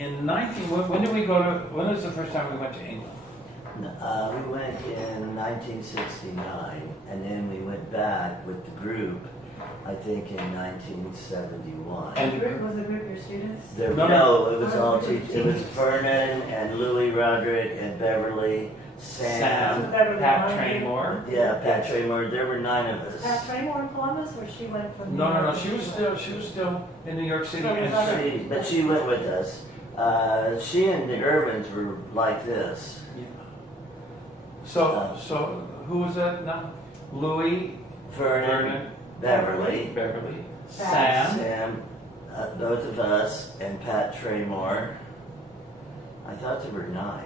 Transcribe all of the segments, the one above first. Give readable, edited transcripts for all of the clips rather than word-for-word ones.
in 19, when did we go to, when was the first time we went to England? We went in 1969, and then we went back with the group, I think in 1971. And Was the group your students? No, it was all teachers. It was Vernon and Louis Roderick and Beverly, Sam. Pat Traymore. Yeah, Pat Traymore. There were 9 of us. Pat Traymore in Columbus, or she went from? No, she was still in New York City. But she went with us. She and the Irvins were like this. Yeah. So who was that now? Louis, Vernon, Beverly, Pat. Sam, both of us, and Pat Traymore. I thought there were 9.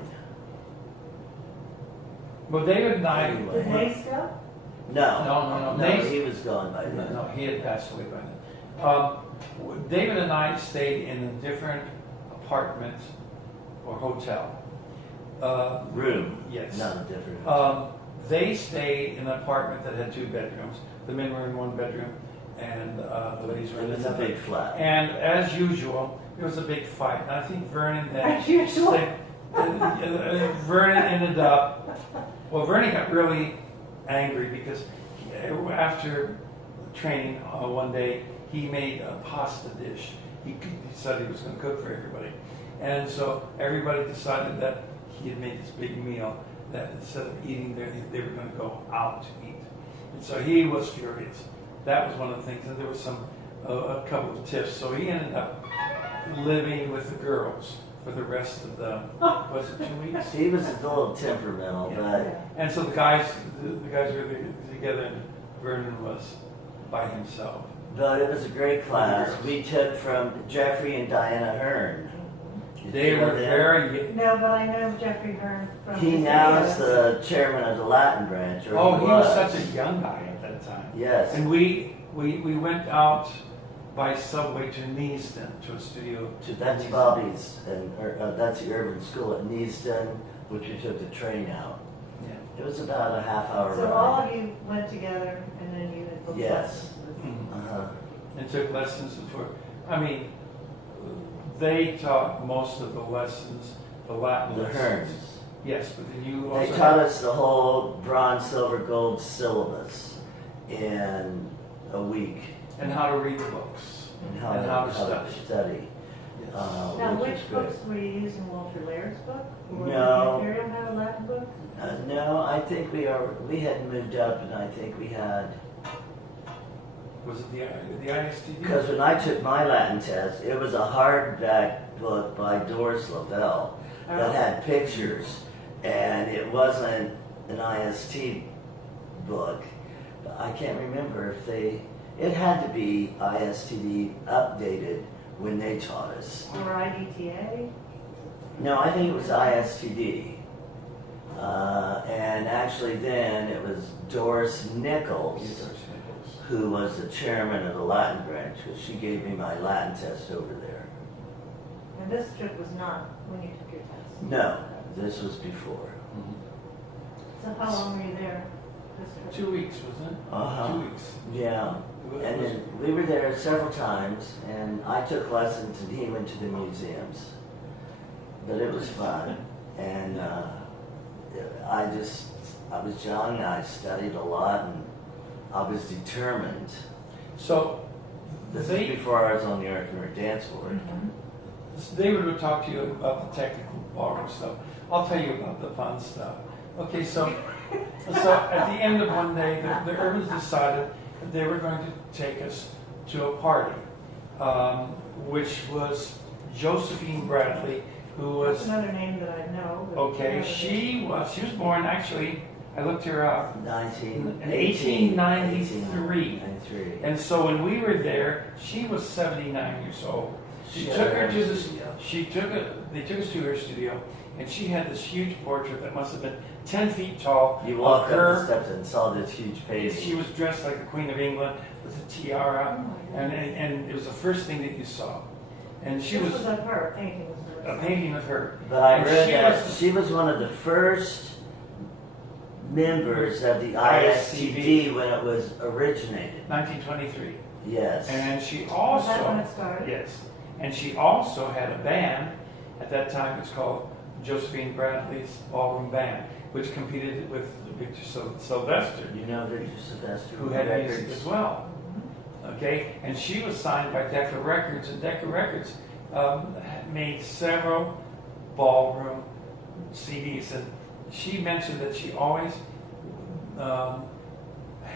Well, David and I. Anyway. Did Nace go? No, Nace- he was gone by then. No, he had passed away by then. David and I stayed in a different apartment or hotel. Room. Yes. Not different. They stayed in an apartment that had 2 bedrooms. The men were in 1 bedroom, and the ladies were in It was a another. big flat. And as usual, it was a big fight. And I think Vernon then. As usual. Vernon ended up. Well, Vernon got really angry because after training one day, he made a pasta dish. He decided he was going to cook for everybody. And so everybody decided that he had made this big meal that instead of eating there, they were going to go out to eat. And so he was furious. That was one of the things. And there was a couple of tiffs. So he ended up living with the girls for the rest of the, was it 2 weeks? He was a little temperamental, but And so the guys were together, and Vernon was by himself. it was a great class. We took from Jeffrey and Diana Hearn. They were very. No, but I know Jeffrey Hearn from. He his now is videos. the chairman of the Latin branch. Or Oh, he was such a young guy at that time. Yes. And we went out by subway to Neasden to a studio. That's Bobby's, and that's the urban school at Neasden, which we took the train out. Yeah. It was about a half-hour So ride. all of you went together, and then you had booked Yes. lessons. Uh-huh. And took lessons for. I mean, they taught most of the lessons, the Latin The lessons. Hearns. Yes, but then you also. They taught us the whole bronze, silver, gold syllabus in a week. And how to read the books. And And how to study. Yes. Now, which which is good. books were you using? Walter Laird's book? Or No. did Imperial have a Latin book? No, I think we had moved up, and I think we had, Was it the ISTD? because when I took my Latin test, it was a hardback book by Doris Lavelle that had pictures, and it wasn't an IST book. I can't remember if it had to be ISTD updated when they taught us. Or IDTA? No, I think it was ISTD. And actually then it was Doris Nichols, who was the chairman of the Latin branch, because she gave me my Latin test over there. And this trip was not when you took your test. No, this was before. So how long were you there? This trip? 2 weeks, wasn't it? Uh-huh. 2 weeks. Yeah. And then we were there several times, and I took lessons, and he went to the museums. But it was fun, and I was young, I studied a lot, and I was determined. So This they, is before I was on the Arkansas Dance Board. David would talk to you about the technical ballroom stuff. I'll tell you about the fun stuff. Okay, so at the end of one day, the Irvins decided that they were going to take us to a party, which was Josephine Bradley, who That's was, another name that I know. but okay, I don't know she was born actually, I looked her up, 1893. 1893. And so when we were there, she was 79 years old. They took us to her studio, and she had this huge portrait that must have been 10 feet tall. You of walked up her. the steps and saw this huge She painting. was dressed like the Queen of England with a tiara, and it was the first thing that you saw. And she This was was of her, painting was a hers. painting of her. But I And read she that was- she was one of the first members of the ISTD when it was originated. 1923. Yes. And she Was also, that when it started? yes, and she also had a band At that time, it's called Josephine Bradley's Ballroom Band, which competed with Victor Sylvester, You know Victor Sylvester? who had music as well. Okay, and she was signed by Decca Records, and Decca Records made several ballroom CDs, and she mentioned that she always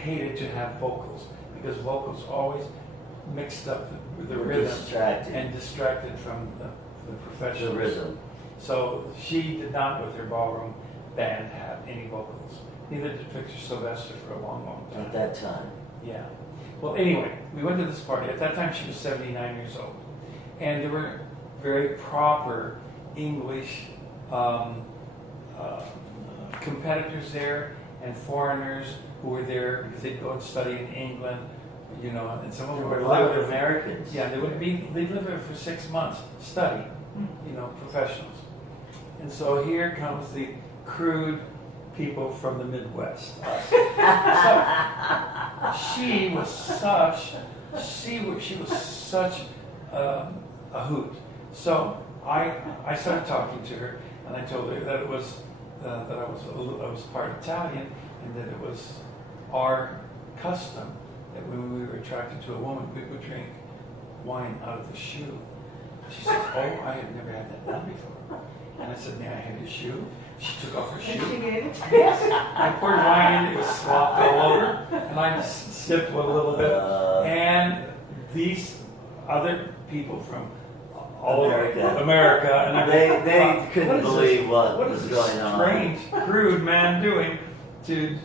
hated to have vocals because vocals always mixed up the rhythm and distracted from the professionals. The rhythm. So she did not, with her ballroom band, have any vocals. Neither did Victor Sylvester for a long, long time. At that time. Yeah. Well, anyway, we went to this party. At that time, she was 79 years old. And there were very proper English competitors there and foreigners who were there because they'd go and study in England, you know, and some of them There would were a lot live of there. Americans. Yeah, they'd live there for 6 months, study, you know, professionals. And so here comes the crude people from the Midwest. So she was such a hoot. So I started talking to her, and I told her that it was that I was part Italian, and that it was our custom that when we were attracted to a woman, we would drink wine out of the shoe. She says, "Oh, I had never had that done before." And I said, "May I have your shoe?" She took off her And she shoe. gave it? Yes. I poured wine in, it was slopped all over, and I just sipped a little bit. And these other people from all America. over America, and They couldn't believe what was is going this on. strange, crude man doing to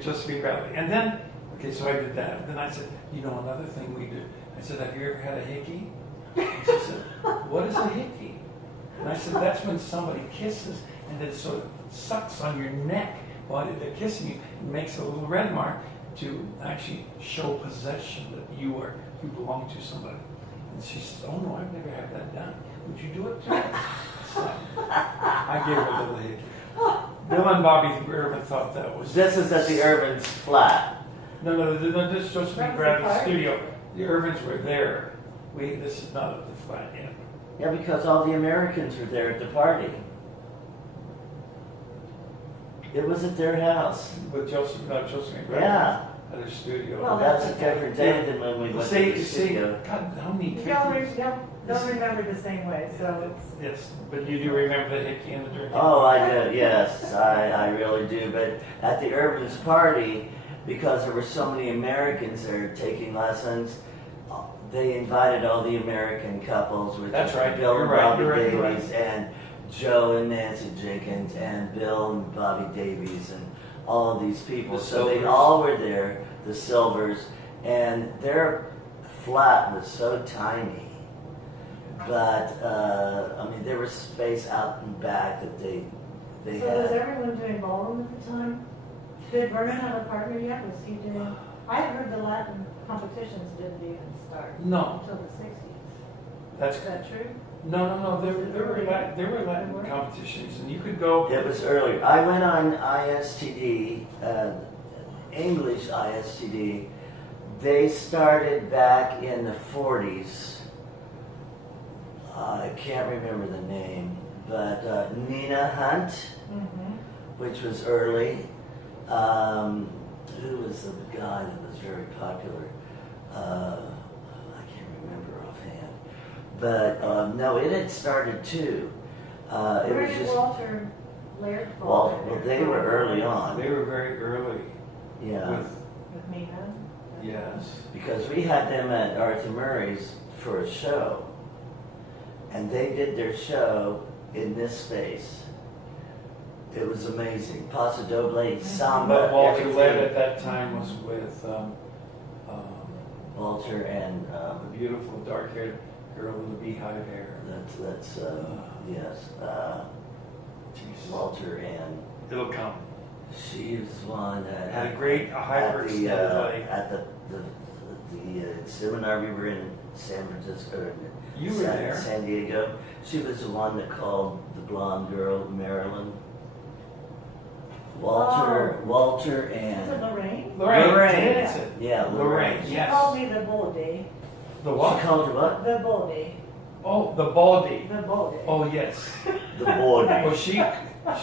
Josephine Bradley? And then, okay, so I did that. Then I said, you know, another thing we do. I said, have you ever had a hickey? And she said, what is a hickey? And I said, that's when somebody kisses and it sort of sucks on your neck while they're kissing you and makes a little red mark to actually show possession that you belong to somebody. And she says, oh no, I've never had that done. Would you do it too? So I gave her a little hickey. Bill and Bobby Irvin thought that was... This is at the Irvin's flat. No, this is supposed to be That's the Bradley's party? studio. The Irvins were there. This is not at the flat yet. Yeah, because all the Americans were there at the party. It was at their house. With Josephine Bradley Yeah. at her studio. Well, That's a different day than when we went to the See, studio. God, how many You don't 50s? remember the same way, so it's... Yes, but you do remember the hickey and the drinking. Oh, I do. Yes, I really do. But at the Irvin's party, because there were so many Americans there taking lessons, they invited all the American couples, which That's was right. Bill You're and right. Bobby You're right. You're Davies and Joe and Nancy Jenkins and Bill and Bobby Davies and all of these people. The So they Silvers. all were there, the Silvers, and their flat was so tiny. But I mean, there was space out and back that they So was had. everyone doing ballroom at the time? Did Vernon have a partner yet? Was he doing... I heard the Latin competitions didn't even start No, until the 60s. that's Is that true? no. There were Latin competitions, and you could go. It was earlier. I went on ISTD, English ISTD. They started back in the 40s. I can't remember the name, but Nina Hunt, which was early. Who was the guy that was very popular? I can't remember offhand. But no, it had started too. It Where was did just Walter Laird fall? well, they were early on. They were very early. Yeah, With Nina? Yes. because we had them at Arthur Murray's for a show, and they did their show in this space. It was amazing. Paso Doble, samba, But Walter everything. Laird at that time was with Walter and a beautiful dark-haired girl with a beehive hair. that's yes, Jesus. Walter and It'll come. she was one that Had a hyper-extended leg. at the seminar we were in San Francisco. You were there. San Diego. She was the one that called the blonde girl Marilyn. Walter Was it and Lorraine? Lorraine. Lorraine. That's it. Yeah, Lorraine. She Yes. called me the Boldy. The She what? called you what? The Boldy. Oh, the baldy. The Baldy. Oh, yes. The board. Well, she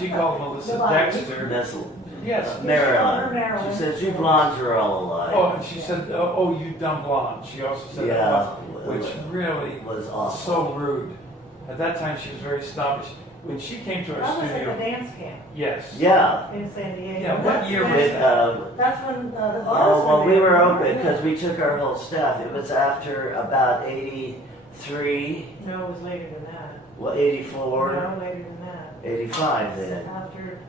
called Melissa The baldy. Dexter. Nestle. Yes. Marilyn. Marilyn. She says, you blondes are all alike. Oh, and she said, "Oh, you dumb blonde." She also said Yeah, that, which really was awful. so rude. At that time, she was very snobbish. When she came to our That was at the studio, dance camp yes. Yeah. in San Diego. Yeah, what year was It, that? That's when the bars oh, well, we were there. open because we took our whole staff. It was after about 83, No, it was later than that. well, 84, No, later than that. 85 then. After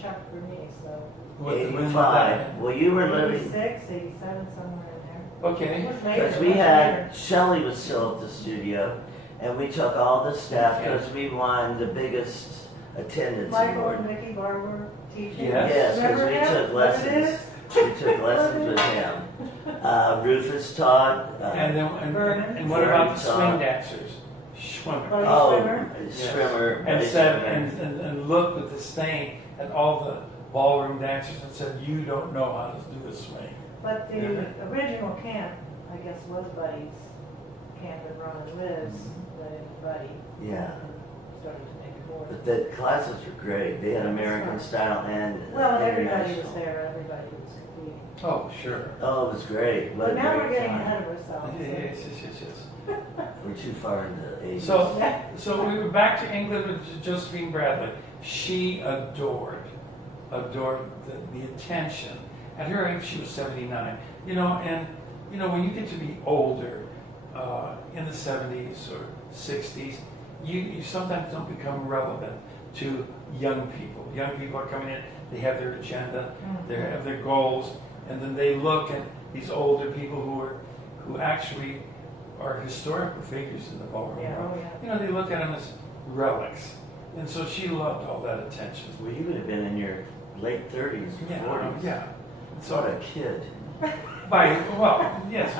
Chuck for me, so. When did 85. that- Well, you were living, 86, 87, somewhere in there. Okay. It was later, because we much had, later. Shelley was still at the studio, and we took all the staff because we won the biggest attendance Michael award. and Vicky Barber teaching. Yes. Yes, because Remember we him? took What it lessons. is? We took lessons with him. Rufus taught. And then, Vernon. and what about the Vernon, swing dancers? Schwimmer. Oh, Swimmer? swimmer. And Ray said, Swimmer. and looked with disdain at all the ballroom dancers and said, "You don't know how to do a swing." But the Yeah. original camp, I guess, was Buddy's camp that Ron lives, but it was Buddy. Yeah. Started to make it more. But the classes were great. They had American style and Well, and everybody was international. there, everybody was competing. Oh, sure. Oh, it was great. What But a now we're great getting time. ahead of ourselves. Yes, yes, yes, yes. We're too far into the 80s. So we were back to England with Josephine Bradley. She adored the attention. At her age, she was 79. And when you get to be older, in the 70s or 60s, you sometimes don't become relevant to young people. Young people are coming in, they have their agenda, they have their goals, and then they look at these older people who actually are historical figures in the ballroom Yeah, world. oh, yeah. They look at them as relics. And so she loved all that attention. Well, you would have been in your late 30s, 40s. Yeah. What So a kid.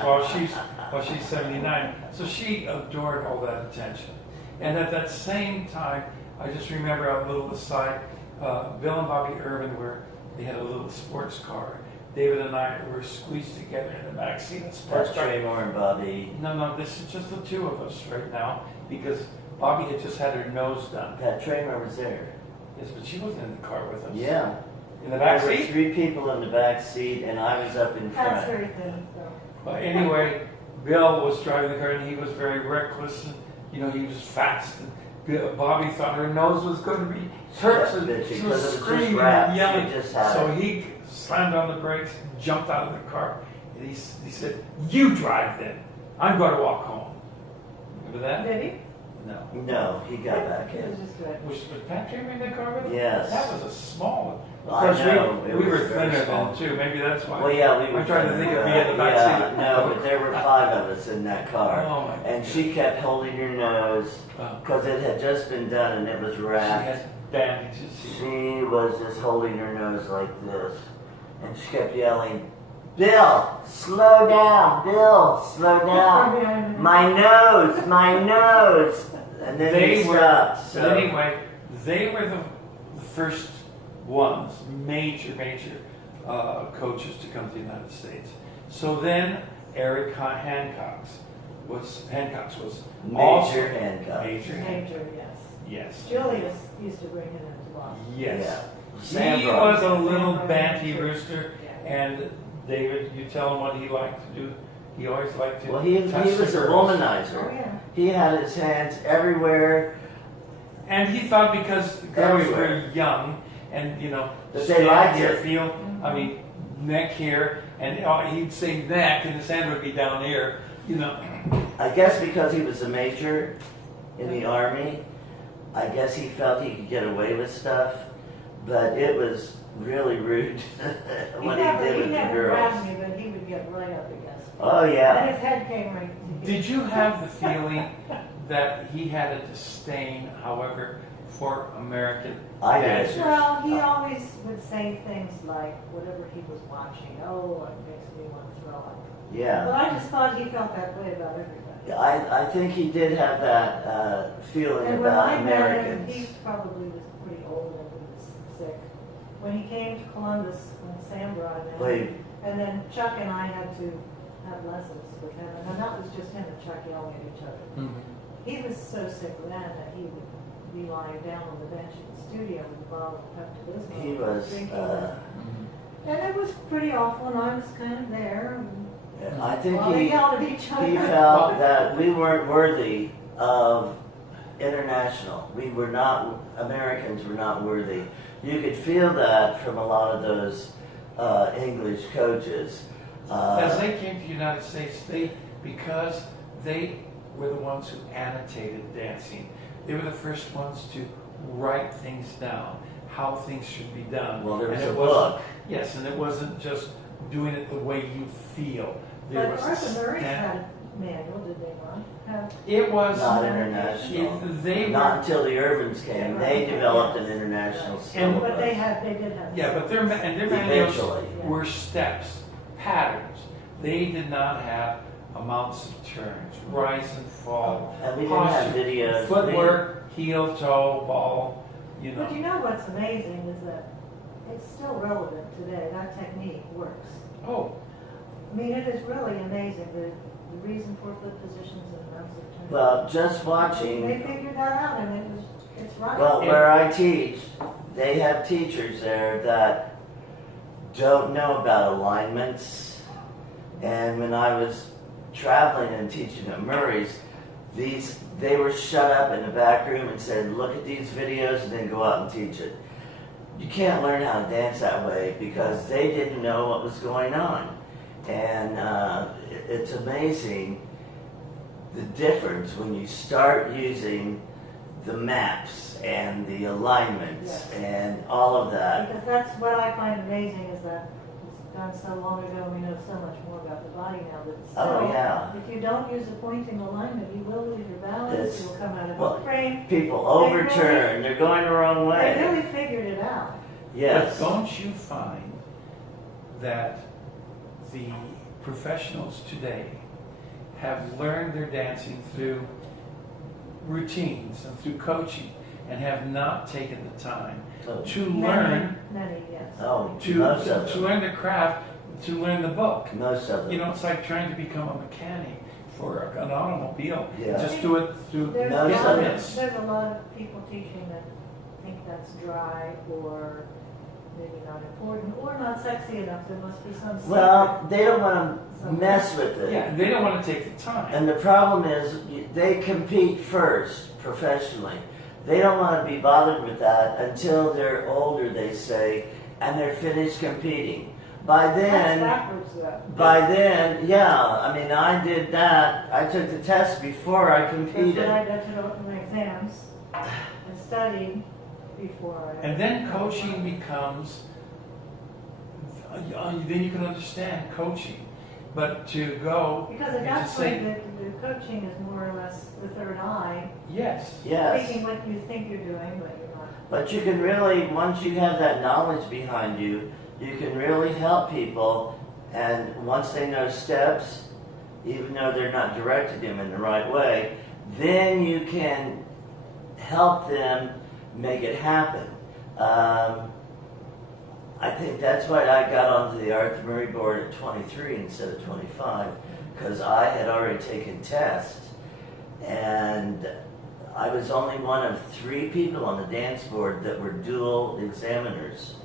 while she's 79. So she adored all that attention. And at that same time, I just remember a little aside, Bill and Bobby Irvin they had a little sports car. David and I were squeezed together in the back seat of the sports That's car. Traymore and Bobby. No, this is just the two of us right now because Bobby had just had her nose done. Pat Traymore was there. Yes, but she wasn't in the car with us. Yeah. In the back There were seat? 3 people in the back seat, and I was up in That's front. very thin, so. But anyway, Bill was driving the car and he was very reckless and, he was fast. And Bobby thought her nose was going to be hurt, so Yeah, she because was it was just screaming wrapped. and yelling. She just had So it. he slammed on the brakes, jumped out of the car, and he said, "You drive then. I'm going to walk home." Remember that? Did he? No. No, he got back It was in. just good. Was Patrick in the car with him? Yes. That was a small one. Well, Of I course, know, it we was were very thinner small. then too. Maybe that's why. Well, yeah, we were. I'm trying to think of me in the back yeah, seat. no, but there were 5 of us in that car. Oh my And she kept holding her nose Oh. because it had just been done and it was She wrapped. had bandages. She was just holding her nose like this. And she kept yelling, "Bill, slow down, Bill, slow down. My nose, my nose." And then he stopped. So. But anyway, they were the first ones, major coaches to come to the United States. So then Eric Hancock's was Major Hancock. Major Hancock. Major, yes. Yes. Julius used to bring him into law. Yes. Yeah. He Sam was a Brockert. little Sam banty Brockert. rooster, Yeah. and David, you tell him what he liked to do. He always liked to. Well, he touch was the a girls. Oh, womanizer. yeah. He had his hands everywhere. And he thought because the girls Everywhere. were young and, That they liked here, it. feel, neck here, and he'd say neck, and his hand would be down here, I guess because he was a major in the army, I guess he felt he could get away with stuff, but it was really rude what he did with the never girls. grabbed me, but he would get right up against me. Oh And yeah. his head came right to Did you have the feeling that he had a disdain, however, for American I did. dancers? Well, he always would say things like, whatever he was watching, oh, it makes me want to throw up. But Yeah. I just thought he felt that way about everybody. I think he did have that feeling And when about I met him, Americans. he probably was pretty old and he was sick. When he came to Columbus, when Sam brought him in, Wait. and then Chuck and I had to have lessons with him, and that was just him and Chuck yelling at each other. Mhm. He was so sick then that he would be lying down on the bench in the studio with a bottle of Pepto-Bismol. He was, drinking it. And it was pretty awful, and I was kind of there. I think While they yelled at each other. he felt that we weren't worthy of international. We were not, Americans were not worthy. You could feel that from a lot of those English coaches. As they came to the United States, because they were the ones who annotated dancing. They were the first ones to write things down, how things should be done. Well, there was And a it wasn't- book. Yes, and it wasn't just doing it the way you feel. There But was a Arthur Murray stamp. had a manual, did they not? Have, It was Not international. They Not were, until the Irvins came. They developed an international syllabus. but they did have. yeah, but their manuals Eventually. were steps, patterns. They did not have amounts of turns, rise and fall, And we didn't have posture, videos. footwork, heel, toe, ball. You know. But you know what's amazing is that it's still relevant today. That technique works. Oh, I mean, it is really amazing the reason for flip positions and moves of turn. Well, just They watching. figured that out, and it's right. Well, where I teach, they have teachers there that don't know about alignments. And when I was traveling and teaching at Murray's, they were shut up in the back room and said, look at these videos and then go out and teach it. You can't learn how to dance that way because they didn't know what was going on. And it's amazing the difference when you start using the maps and the alignments Yes. and all of that. Because that's what I find amazing is that it's done so long ago, we know so much more about the body now, but still, Oh, yeah. if you don't use a pointing alignment, you will lose your balance, It's- you'll come out of well, the frame. People overturn, they're going the wrong They way. really figured it out. Yes. but don't you find that the professionals today have learned their dancing through routines and through coaching and have not taken the time Oh, to learn Many, yes. oh, to most of them. learn the craft, to learn the book. Most of them. You know, it's like trying to become a mechanic for an automobile. Yeah. Just do it through There's No, a hit lot and of, miss. there's a lot of people teaching that think that's dry or maybe not important or not sexy enough. There must be some secret. Well, they don't want to mess with it. Yeah, they don't want to take the time. And the problem is, they compete first professionally. They don't want to be bothered with that until they're older, they say, and they're finished competing. By That's then, backwards though. yeah, I mean, I did that. I took the test before I That's competed. what I did to my exams and studied before I. And then coaching becomes, then you can understand coaching. But to go Because at and that to point, say, the coaching is more or less the third eye, yes, Yes. thinking what you think you're doing, but you're not. But you can really, once you have that knowledge behind you, you can really help people. And once they know steps, even though they're not directing them in the right way, then you can help them make it happen. I think that's why I got onto the Arthur Murray board at 23 instead of 25, because I had already taken tests, and I was only one of 3 people on the dance board that were dual examiners.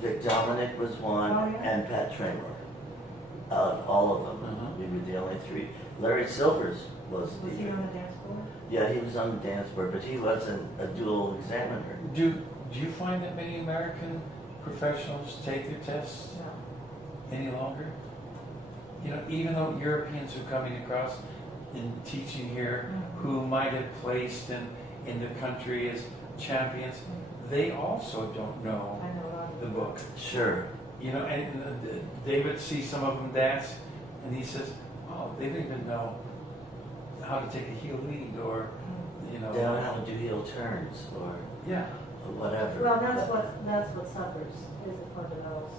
Vic Dominic was one, Oh, yeah. and Pat Tramer. Of all of them, Mhm. we were the only 3. Larry Silvers was Was he on the dance floor? yeah, he was on the dance board, but he wasn't a dual examiner. do you find that many American professionals take their tests No. any longer? You know, even though Europeans are coming across and teaching here who might have placed in the country as champions, they also don't know I know a lot of the book. Sure. You know, and David sees some of them dance, and he says, "Oh, they don't even know how to take a heel lead, or you know, They don't know how to do heel turns or yeah, whatever. Well, that's what suffers is the fundamentals.